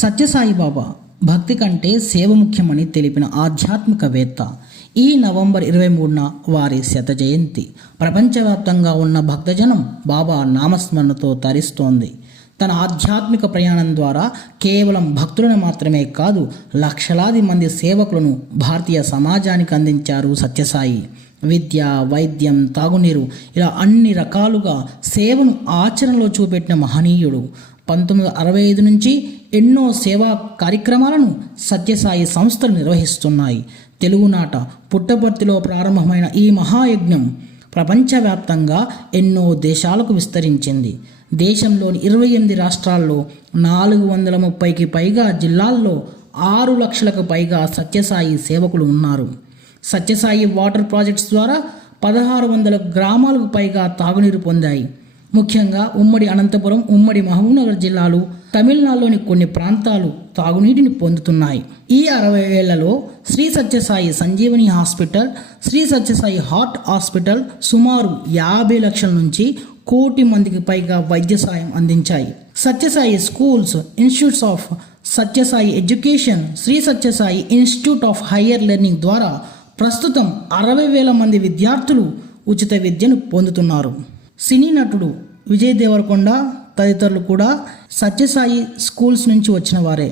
సత్యసాయి బాబా భక్తి కంటే సేవ ముఖ్యమని తెలిపిన ఆధ్యాత్మికవేత్త. ఈ నవంబర్ 23న వారి శత జయంతి. ప్రపంచవ్యాప్తంగా ఉన్న భక్తజనం బాబా నామస్మరణతో తరిస్తోంది. తన ఆధ్యాత్మిక ప్రయాణం ద్వారా కేవలం భక్తులను మాత్రమే కాదు, లక్షలాది మంది సేవకులను భారతీయ సమాజానికి అందించారు సత్యసాయి. విద్య, వైద్యం, తాగునీరు ఇలా అన్ని రకాలుగా సేవను ఆచరణలో చూపెట్టిన మహనీయుడు. 1965 నుంచి ఎన్నో సేవా కార్యక్రమాలను సత్యసాయి సంస్థలు నిర్వహిస్తున్నాయి. తెలుగునాట పుట్టపర్తిలో ప్రారంభమైన ఈ మహాయజ్ఞం ప్రపంచవ్యాప్తంగా ఎన్నో దేశాలకు విస్తరించింది. దేశంలోని 28 రాష్ట్రాల్లో 430కి పైగా జిల్లాల్లో 6 లక్షలకు పైగా సత్యసాయి సేవకులు ఉన్నారు. సత్యసాయి వాటర్ ప్రాజెక్ట్స్ ద్వారా 1600 గ్రామాలకు పైగా తాగునీరు పొందాయి. ముఖ్యంగా ఉమ్మడి అనంతపురం, ఉమ్మడి మహబూబ్నగర్ జిల్లాలు, తమిళనాడులోని కొన్ని ప్రాంతాలు తాగునీటిని పొందుతున్నాయి. ఈ 60 ఏళ్లలో Sri Sathya Sai Sanjeevani hospital, Sri Sathya Sai heart hospital సుమారు 50 లక్షల నుంచి 1 కోటి మందికి పైగా వైద్య సాయం అందించాయి. Sathya Sai schools, institutes of Sathya Sai education, Sri Sathya Sai institute of higher learning ద్వారా ప్రస్తుతం 60,000 మంది విద్యార్థులు ఉచిత విద్యను పొందుతున్నారు. సినీ నటుడు విజయ్ దేవరకొండ తదితరులు కూడా సత్యసాయి స్కూల్స్ నుంచి వచ్చిన వారే.